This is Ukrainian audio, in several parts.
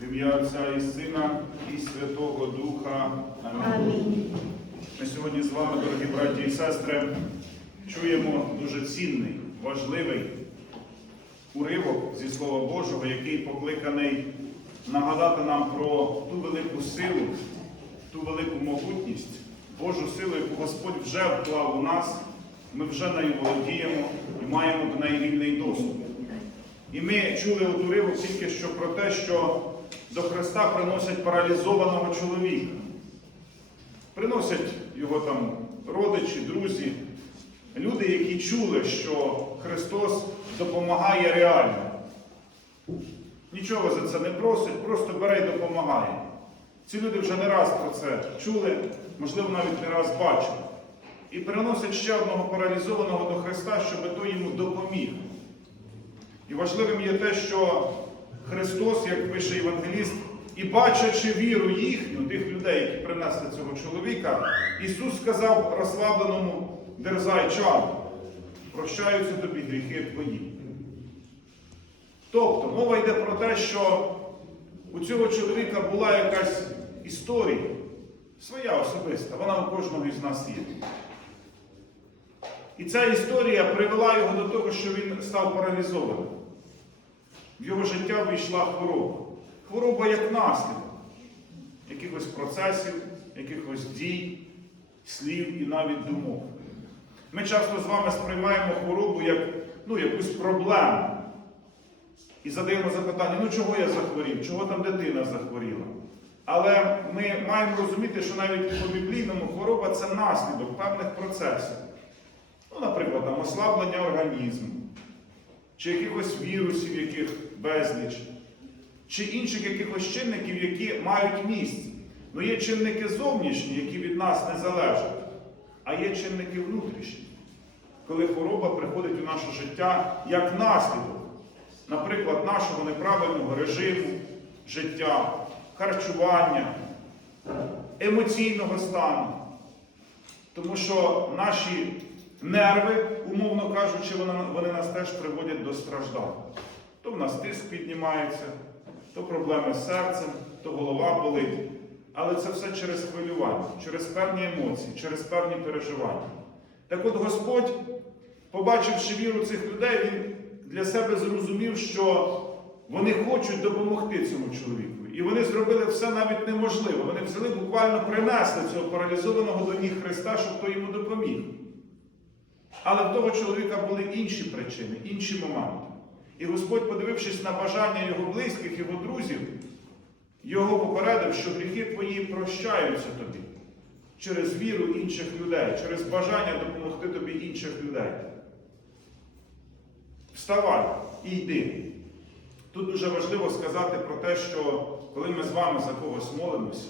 В ім'я Отця і Сина і Святого Духа. Амінь. Амінь. Ми сьогодні з вами, дорогі браті і сестри, чуємо дуже цінний, важливий уривок зі Слова Божого, який покликаний нагадати нам про ту велику силу, ту велику могутність, Божу силу, яку Господь вже вклав у нас, ми вже нею володіємо і маємо до неї вільний доступ. І ми чули от уривок тільки що про те, що до Христа приносять паралізованого чоловіка. Приносять його там родичі, друзі, люди, які чули, що Христос допомагає реально. Нічого за це не просить, просто бере і допомагає. Ці люди вже не раз про це чули, можливо, навіть не раз бачили. І приносять ще одного паралізованого до Христа, щоб той йому допоміг. І важливим є те, що Христос, як пише Євангеліст, і бачачи віру їхню, тих людей, які принесли цього чоловіка, Ісус сказав розслабленому дерзайчану, прощаються тобі гріхи твої. Тобто мова йде про те, що у цього чоловіка була якась історія, своя особиста, вона у кожного із нас є. І ця історія привела його до того, що він став паралізованим. В його життя війшла хвороба. Хвороба як наслідок якихось процесів, якихось дій, слів і навіть думок. Ми часто з вами сприймаємо хворобу як ну, якусь проблему. І задаємо запитання, ну чого я захворів, чого там дитина захворіла. Але ми маємо розуміти, що навіть по біблійному хвороба це наслідок певних процесів. Ну, наприклад, там ослаблення організму, чи якихось вірусів, яких безліч, чи інших якихось чинників, які мають місце. Ну є чинники зовнішні, які від нас не залежать, а є чинники внутрішні, коли хвороба приходить у наше життя як наслідок, наприклад, нашого неправильного режиму життя, харчування, емоційного стану. Тому що наші нерви, умовно кажучи, вони, нас теж приводять до страждань. То в нас тиск піднімається, то проблеми з серцем, то голова болить. Але це все через хвилювання, через певні емоції, через певні переживання. Так от Господь, побачивши віру цих людей, Він для себе зрозумів, що вони хочуть допомогти цьому чоловіку. І вони зробили все навіть неможливе. Вони взяли, буквально принесли цього паралізованого до ніг Христа, щоб той йому допоміг. Але в того чоловіка були інші причини, інші моменти. І Господь, подивившись на бажання його близьких, його друзів, його попередив, що гріхи твої прощаються тобі через віру інших людей, через бажання допомогти тобі інших людей. Вставай і йди. Тут дуже важливо сказати про те, що коли ми з вами за когось молимося,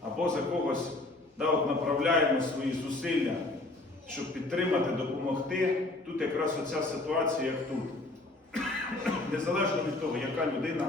або за когось да, от направляємо свої зусилля, щоб підтримати, допомогти, тут якраз оця ситуація, як тут. Незалежно від того, яка людина,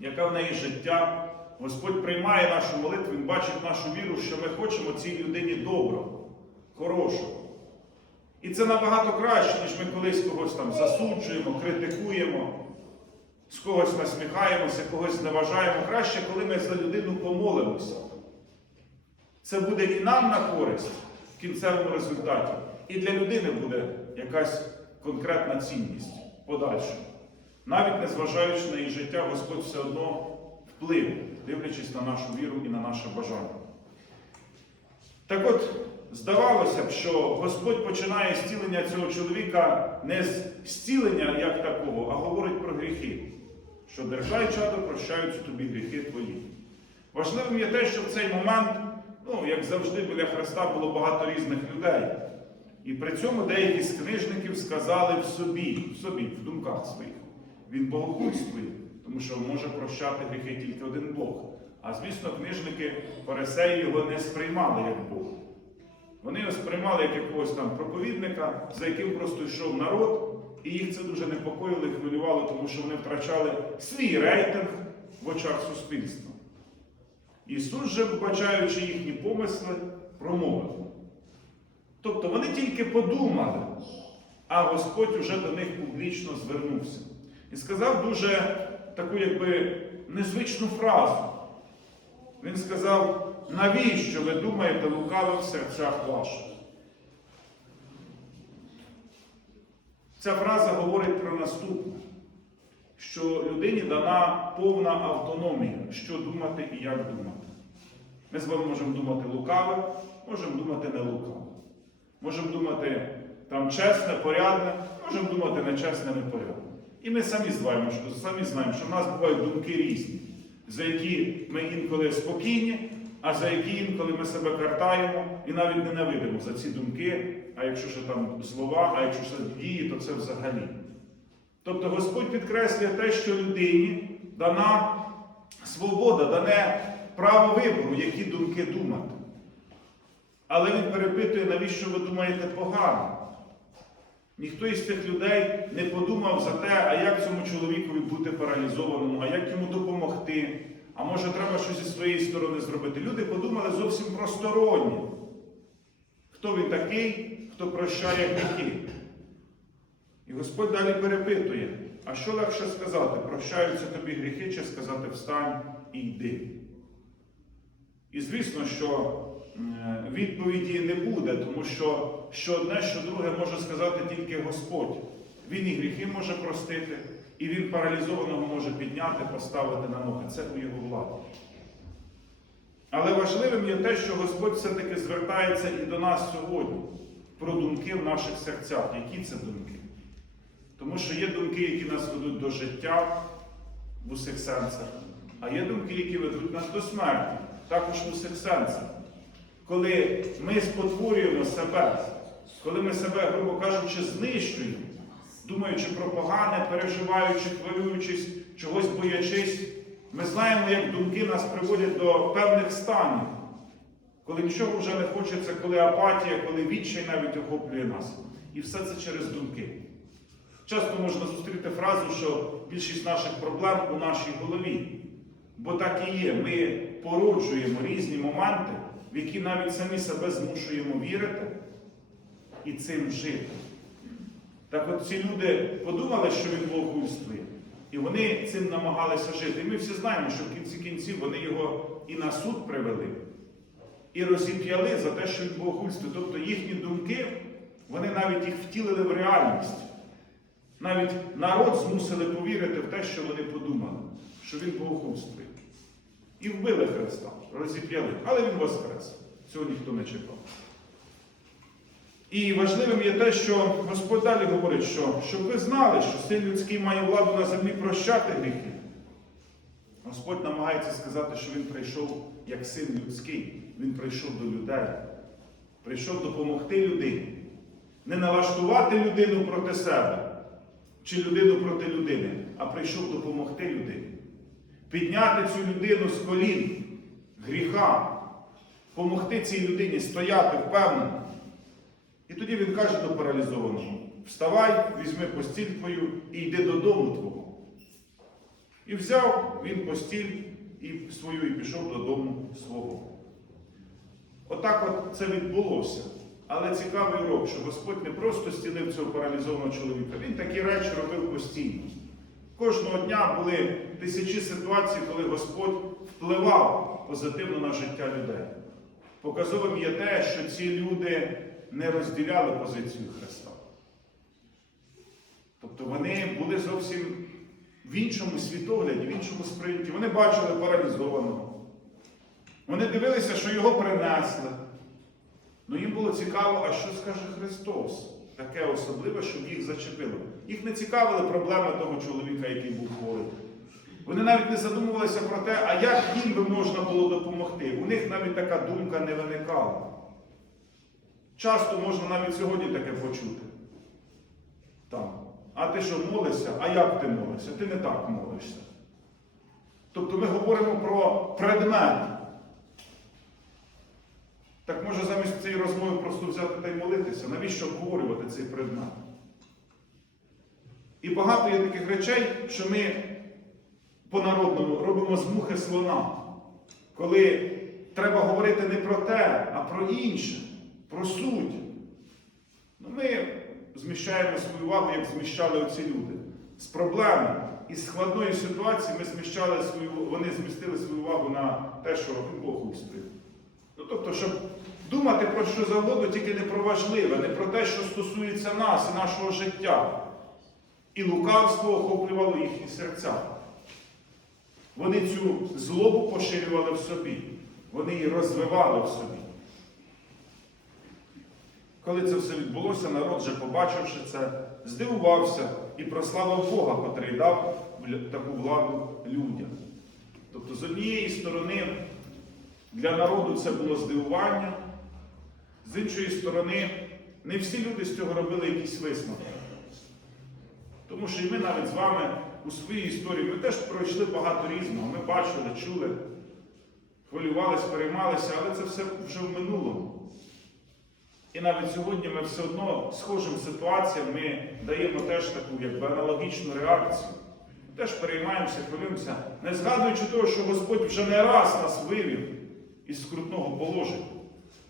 яка в неї життя, Господь приймає нашу молитву, Він бачить нашу віру, що ми хочемо цій людині доброго, хорошого. І це набагато краще, ніж ми колись когось там засуджуємо, критикуємо, з когось насміхаємося, когось зневажаємо. Краще, коли ми за людину помолимося. Це буде і нам на користь в кінцевому результаті, і для людини буде якась конкретна цінність подальша. Навіть незважаючи на її життя, Господь все одно вплив, дивлячись на нашу віру і на наше бажання. Так от, здавалося б, що Господь починає зцілення цього чоловіка не з зцілення як такого, а говорить про гріхи. Що держай чадо, прощаються тобі гріхи твої. Важливим є те, що в цей момент, ну, як завжди, біля Христа було багато різних людей. І при цьому деякі з книжників сказали в собі, в собі, в думках своїх. Він богохульствує, тому що може прощати гріхи тільки один Бог. А звісно, книжники фарисеї його не сприймали як Бога. Вони його сприймали як якогось там проповідника, за яким просто йшов народ, і їх це дуже непокоїло і хвилювало, тому що вони втрачали свій рейтинг в очах суспільства. Ісус же, вбачаючи їхні помисли, промовив. Тобто вони тільки подумали, а Господь уже до них публічно звернувся. І сказав дуже таку, якби незвичну фразу. Він сказав, навіщо ви думаєте лукавим в серцях ваших? Ця фраза говорить про наступне, що людині дана повна автономія, що думати і як думати. Ми з вами можемо думати лукаве, можемо думати не лукаве. Можемо думати там чесне, порядне, можемо думати нечесне, непорядне. І ми самі знаємо, що, самі знаємо, що в нас бувають думки різні, за які ми інколи спокійні, а за які інколи ми себе картаємо і навіть ненавидимо за ці думки, а якщо ще там слова, а якщо ще дії, то це взагалі. Тобто Господь підкреслює те, що людині дана свобода, дане право вибору, які думки думати. Але він перепитує, навіщо ви думаєте погано? Ніхто із цих людей не подумав за те, а як цьому чоловікові бути паралізованому, а як йому допомогти, а може треба щось зі своєї сторони зробити. Люди подумали зовсім просторонні. Хто він такий, хто прощає гріхи? І Господь далі перепитує, а що легше сказати, прощаються тобі гріхи, чи сказати встань і йди? І звісно, що відповіді не буде, тому що що одне, що друге може сказати тільки Господь. Він і гріхи може простити, і він паралізованого може підняти, поставити на ноги. Це у його владі. Але важливим є те, що Господь все-таки звертається і до нас сьогодні про думки в наших серцях. Які це думки? Тому що є думки, які нас ведуть до життя в усіх сенсах, а є думки, які ведуть нас до смерті, також в усіх сенсах. Коли ми спотворюємо себе, коли ми себе, грубо кажучи, знищуємо, думаючи про погане, переживаючи, хвилюючись, чогось боячись, ми знаємо, як думки нас приводять до певних станів, коли нічого вже не хочеться, коли апатія, коли відчай навіть охоплює нас. І все це через думки. Часто можна зустріти фразу, що більшість наших проблем у нашій голові. Бо так і є. Ми породжуємо різні моменти, в які навіть самі себе змушуємо вірити і цим жити. Так от ці люди подумали, що він богохульствує, і вони цим намагалися жити. І ми всі знаємо, що в кінці кінців вони його і на суд привели, і розіп'яли за те, що він богохульствує. Тобто їхні думки, вони навіть їх втілили в реальність. Навіть народ змусили повірити в те, що вони подумали, що він богохульствує. І вбили Христа, розіп'яли. Але Він воскрес. Цього ніхто не чекав. І важливим є те, що Господь далі говорить, що щоб ви знали, що син людський має владу на землі прощати гріхи. Господь намагається сказати, що Він прийшов як син людський, Він прийшов до людей, прийшов допомогти людині. Не налаштувати людину проти себе чи людину проти людини, а прийшов допомогти людині. Підняти цю людину з колін, гріха, помогти цій людині стояти впевнено. І тоді він каже до паралізованого: вставай, візьми постіль твою і йди додому твого. І взяв він постіль і свою і пішов додому свого. Отак от це відбулося. Але цікавий урок, що Господь не просто зцілив цього паралізованого чоловіка, він такі речі робив постійно. Кожного дня були тисячі ситуацій, коли Господь впливав позитивно на життя людей. Показовим є те, що ці люди не розділяли позицію Христа. Тобто вони були зовсім в іншому світогляді, в іншому сприйнятті. Вони бачили паралізованого. Вони дивилися, що його принесли. Ну їм було цікаво, а що скаже Христос? Таке особливе, щоб їх зачепило. Їх не цікавили проблеми того чоловіка, який був хворий. Вони навіть не задумувалися про те, а як їм би можна було допомогти. У них навіть така думка не виникала. Часто можна навіть сьогодні таке почути. Там. А ти що молишся? А як ти молишся? Ти не так молишся. Тобто ми говоримо про предмет. Так може замість цієї розмови просто взяти та й молитися, навіщо обговорювати цей предмет? І багато є таких речей, що ми по-народному робимо з мухи слона, коли треба говорити не про те, а про інше, про суть. Ну, Ми зміщаємо свою увагу, як зміщали оці люди, з проблеми, із складної ситуації ми зміщали свою, вони змістили свою увагу на те, що Бог вистоїв. Ну, тобто, щоб думати про що завгодно, тільки не про важливе, не про те, що стосується нас і нашого життя. І лукавство охоплювало їхні серця. Вони цю злобу поширювали в собі, вони її розвивали в собі. Коли це все відбулося, народ, вже побачивши це, здивувався і прославив Бога, котрий дав таку владу людям. Тобто, з однієї сторони, для народу це було здивування, з іншої сторони, не всі люди з цього робили якісь висновки. Тому що і ми навіть з вами у своїй історії ми теж пройшли багато різного. Ми бачили, чули, хвилювалися, переймалися, але це все вже в минулому. І навіть сьогодні ми все одно схожим ситуаціям ми даємо теж таку якби аналогічну реакцію. Теж переймаємося, хвилюємося, не згадуючи того, що Господь вже не раз нас вивів із скрутного положення.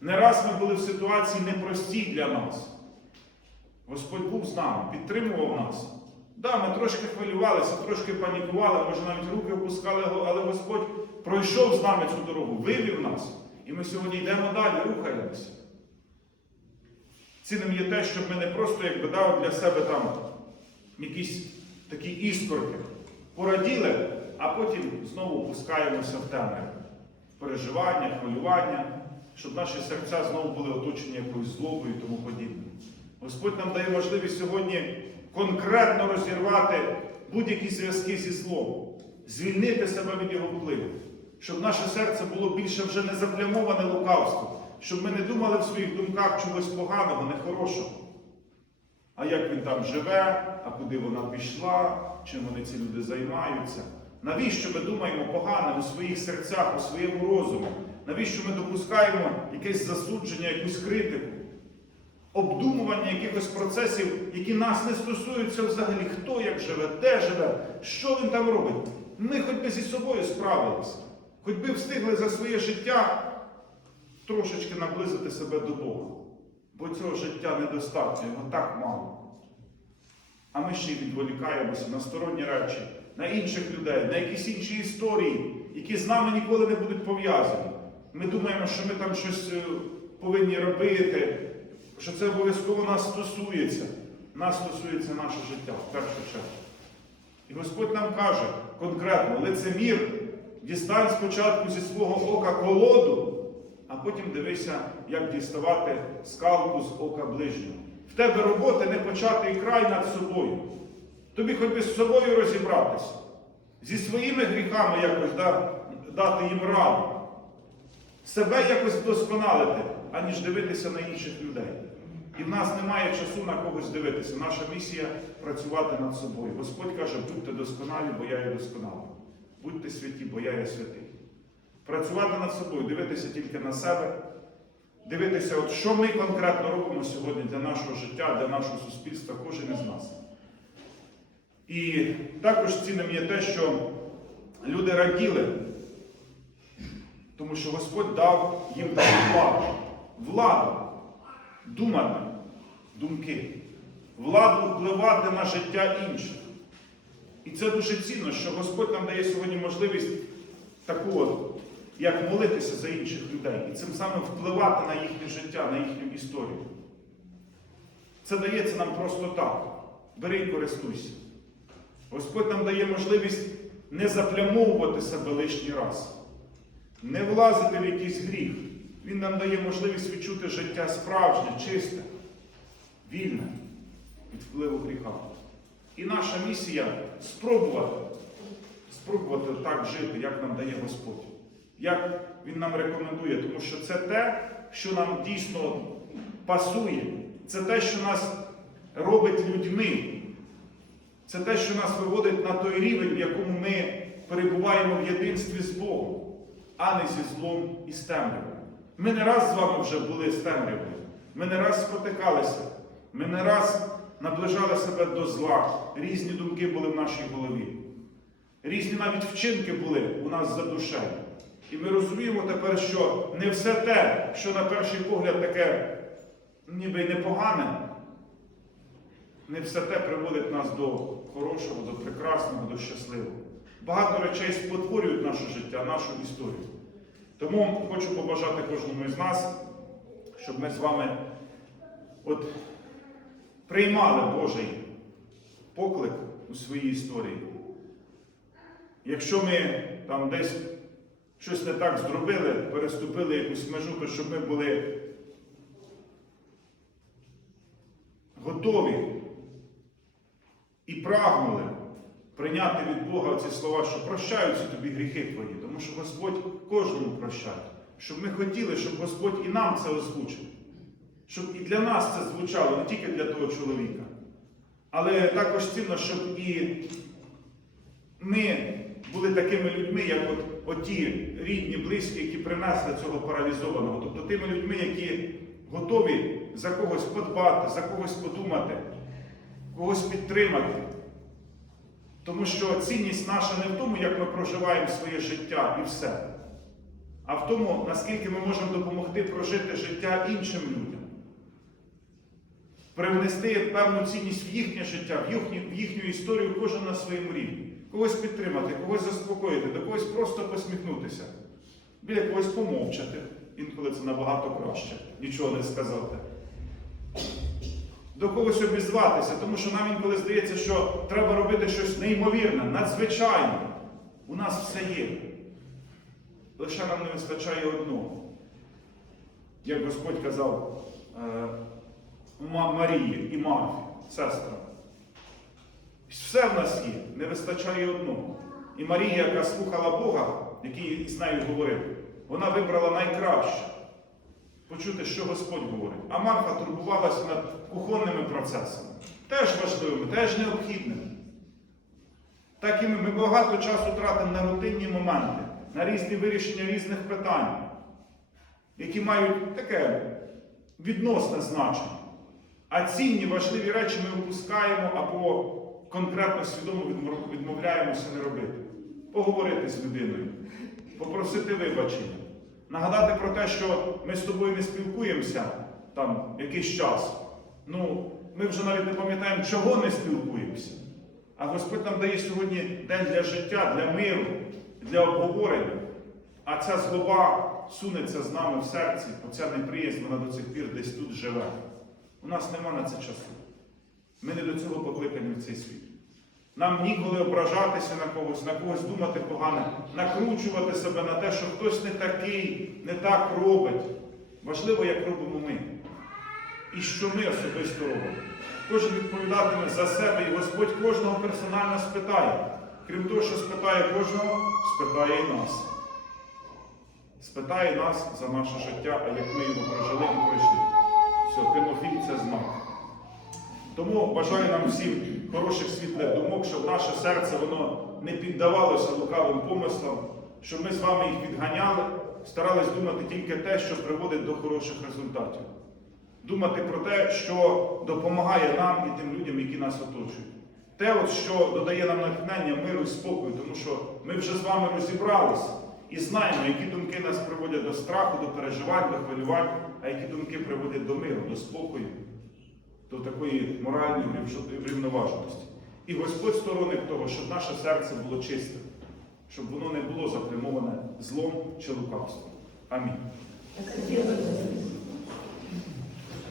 Не раз ми були в ситуації непростій для нас. Господь був з нами, підтримував нас. Да, ми трошки хвилювалися, трошки панікували, може навіть руки опускали, але Господь пройшов з нами цю дорогу, вивів нас. І ми сьогодні йдемо далі, рухаємося. Цінним є те, щоб ми не просто якби дали для себе там якісь такі іскорки, пораділи, а потім знову опускаємося в темряву. Переживання, хвилювання, щоб наші серця знову були оточені якоюсь злобою і тому подібне. Господь нам дає можливість сьогодні конкретно розірвати будь-які зв'язки зі злом, звільнити себе від його впливу, щоб наше серце було більше вже не заплямоване лукавством, щоб ми не думали в своїх думках чогось поганого, нехорошого. А як він там живе, а куди вона пішла, чим вони ці люди займаються. Навіщо ми думаємо погане у своїх серцях, у своєму розумі? Навіщо ми допускаємо якесь засудження, якусь критику? обдумування якихось процесів, які нас не стосуються взагалі, хто як живе, де живе, що він там робить. Ми хоч би зі собою справилися, хоч би встигли за своє життя трошечки наблизити себе до Бога. Бо цього життя недостатньо, його так мало. А ми ще й відволікаємося на сторонні речі, на інших людей, на якісь інші історії, які з нами ніколи не будуть пов'язані. Ми думаємо, що ми там щось е, повинні робити, що це обов'язково нас стосується. Нас стосується наше життя в першу чергу. І Господь нам каже конкретно, лицемір, дістань спочатку зі свого ока колоду, а потім дивися, як діставати скалку з ока ближнього. В тебе роботи не почати і край над собою. Тобі хоч би з собою розібратися, зі своїми гріхами якось да, дати їм раду, себе якось вдосконалити, аніж дивитися на інших людей. І в нас немає часу на когось дивитися. Наша місія працювати над собою. Господь каже, будьте досконалі, бо я є досконалий. Будьте святі, бо я є святий. Працювати над собою, дивитися тільки на себе, дивитися, от що ми конкретно робимо сьогодні для нашого життя, для нашого суспільства, кожен із нас. І також цінним є те, що люди раділи, тому що Господь дав їм таку владу. Владу думати думки, владу впливати на життя інших. І це дуже цінно, що Господь нам дає сьогодні можливість таку, як молитися за інших людей і цим самим впливати на їхнє життя, на їхню історію. Це дається нам просто так. Бери і користуйся. Господь нам дає можливість не заплямовувати себе лишній раз, не влазити в якийсь гріх. Він нам дає можливість відчути життя справжнє, чисте, вільне від впливу гріха. І наша місія спробувати, спробувати так жити, як нам дає Господь, як Він нам рекомендує, тому що це те, що нам дійсно пасує, це те, що нас робить людьми. Це те, що нас виводить на той рівень, в якому ми перебуваємо в єдинстві з Богом, а не зі злом і з темрявою. Ми не раз з вами вже були з темрявою. Ми не раз спотикалися. Ми не раз наближали себе до зла. Різні думки були в нашій голові. Різні навіть вчинки були у нас за душею. І ми розуміємо тепер, що не все те, що на перший погляд таке ніби й непогане, не все те приводить нас до хорошого, до прекрасного, до щасливого. Багато речей спотворюють наше життя, нашу історію. Тому хочу побажати кожному із нас, щоб ми з вами от приймали Божий поклик у своїй історії. Якщо ми там десь щось не так зробили, переступили якусь межу, то щоб ми були готові і прагнули прийняти від Бога ці слова, що прощаються тобі гріхи твої, тому що Господь кожному прощає. Щоб ми хотіли, щоб Господь і нам це озвучив. Щоб і для нас це звучало, не тільки для того чоловіка. Але також цінно, щоб і ми були такими людьми, як от, оті рідні, близькі, які принесли цього паралізованого. Тобто тими людьми, які готові за когось подбати, за когось подумати, когось підтримати. Тому що цінність наша не в тому, як ми проживаємо своє життя і все, а в тому, наскільки ми можемо допомогти прожити життя іншим людям, привнести певну цінність в їхнє життя, в їхню, в їхню історію, кожен на своєму рівні. Когось підтримати, когось заспокоїти, до когось просто посміхнутися, біля когось помовчати. Інколи це набагато краще, нічого не сказати. До когось обізватися, тому що нам інколи здається, що треба робити щось неймовірне, надзвичайне. У нас все є. Лише нам не вистачає одного. Як Господь казав е, Марії і Марфі, сестра. Все в нас є, не вистачає одного. І Марія, яка слухала Бога, який з нею говорив, вона вибрала найкраще почути, що Господь говорить. А Марфа турбувалася над кухонними процесами. Теж важливими, теж необхідними. Так і ми, ми багато часу тратимо на рутинні моменти, на різні вирішення різних питань, які мають таке відносне значення. А цінні важливі речі ми опускаємо або конкретно свідомо відмовляємося не робити. Поговорити з людиною, попросити вибачення, нагадати про те, що ми з тобою не спілкуємося там якийсь час. Ну, ми вже навіть не пам'ятаємо, чого не спілкуємося. А Господь нам дає сьогодні день для життя, для миру, для обговорення. А ця злоба сунеться з нами в серці, оця неприязнь, вона до цих пір десь тут живе. У нас нема на це часу. Ми не до цього покликані в цей світ. Нам ніколи ображатися на когось, на когось думати погане, накручувати себе на те, що хтось не такий, не так робить. Важливо, як робимо ми. І що ми особисто робимо. Кожен відповідатиме за себе, і Господь кожного персонально спитає. Крім того, що спитає кожного, спитає і нас. Спитає нас за наше життя, а як ми його прожили і пройшли. Все, Тимофій це знав. Тому бажаю нам всім хороших світлих думок, щоб наше серце воно не піддавалося лукавим помислам, щоб ми з вами їх відганяли, старались думати тільки те, що приводить до хороших результатів. Думати про те, що допомагає нам і тим людям, які нас оточують. Те, от, що додає нам натхнення, миру і спокою, тому що ми вже з вами розібралися і знаємо, які думки нас приводять до страху, до переживань, до хвилювань, а які думки приводять до миру, до спокою до такої моральної врівноваженості. І Господь сторонник того, щоб наше серце було чисте, щоб воно не було запрямоване злом чи лукавством. Амінь.